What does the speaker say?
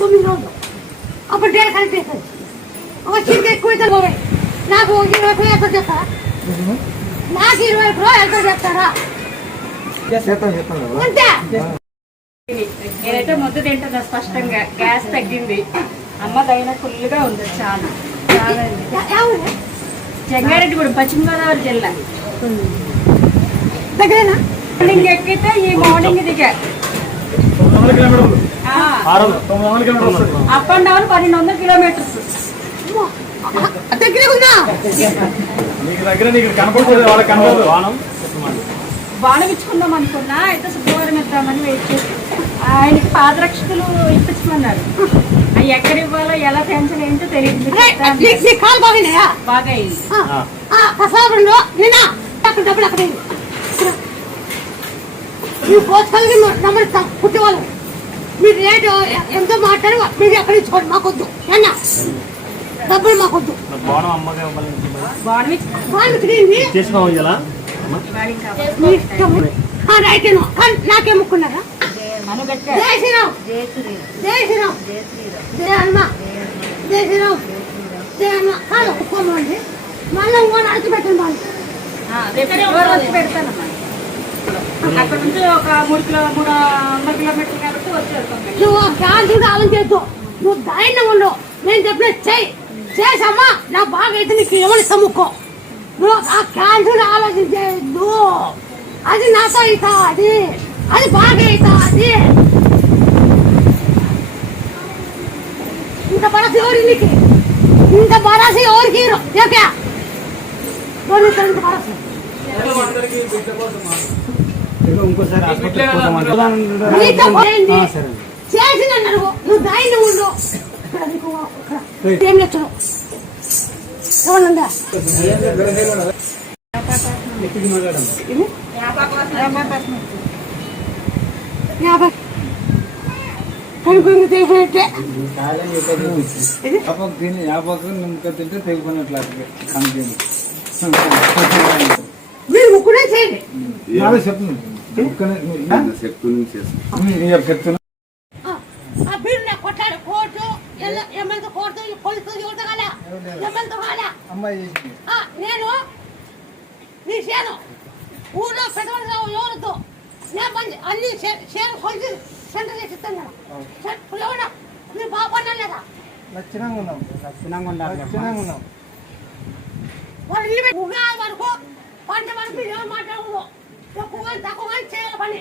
9 రోజులు అప్పుడు డేట్ కలిపి చేస్తుంది ఒక చిన్న ఎక్కువ పోయి నాకు 20 ఎంత చెప్తారా నాకు 20 ఎంత చెప్తారా అంతే. నేనైతే ముద్ద తింటున్నా స్పష్టంగా గ్యాస్ తగ్గింది అమ్మ దైన ఫుల్గా ఉంది చాలా జంగారెడ్డిగూడెం పశ్చిమ గోదావరి జిల్లా దగ్గరేనా మార్నింగ్ ఎక్కితే ఈ మార్నింగ్ దిగా అప్ అండ్ డౌన్ 1200 కిలోమీటర్స్ బాణం ఇచ్చుకుందాం అనుకున్నా అయితే శుక్రవారం ఇద్దామని వెయిట్ చేసి ఆయనకి పాదరక్షకులు ఇప్పించమన్నారు అవి ఎక్కడ ఇవ్వాలో ఎలా పెంచాలి ఏంటో తెలియదు బాగా అయింది పుట్టేవాళ్ళు మీరు రేటు ఎంతో మాట్లాడి మీరు ఎక్కడ ఇచ్చుకోండి మాకొద్దు అన్నా డబ్బులు మాకొద్దు రైట్ నాకే ముక్కున్నారా జై శ్రీరామ్ జై శ్రీరామ్ జై హనుమాన్ జై శ్రీరామ్ జై హనుమాన్ కాదు ఒప్పుకోమండి మళ్ళీ ఇంకో అడిచి పెట్టండి వాళ్ళు పెడతానమ్మా అక్కడ నుంచి ఒక 300 కిలోమీటర్లు కాబట్టి వచ్చేస్తాం నువ్వు క్యాన్సర్ ఆలోచించు నువ్వు ధైర్యం ఉండవు నేను చెప్పిన చేసమ్మా నా బాగా అయితే నీకు ఎవరు సమ్ముకో నువ్వు ఆ క్యాన్సర్ ఆలోచించద్దు అది నాతో అవుతా అది బాగా అవుతా ఇంత బరాసి ఎవరు నీకు ఇంత బరాసి ఎవరికి ఓకే బరాసి చేసిన నువ్వు ధైర్యం ఉండు ఏం నచ్చదు ఎవరుందా మీరు ముక్కునే చేయండి కొట్టాడు కోర్టు ఎమ్మెల్తో కోర్టు పోలీసు ఎమ్మెల్తో నేను నీ చేను ఊళ్ళో పెద్దవాళ్ళు ఎవరితో నేను అన్ని చేను కొలిసి సెంటర్ చేసి ఇస్తాను కదా మీరు బాగుపడినా లేదా వాళ్ళు ఇల్లు ఉగాది వరకు పంట వరకు ఎవరు మాట్లాడకూడదు ఎక్కువగా తక్కువగా చేయాలి పని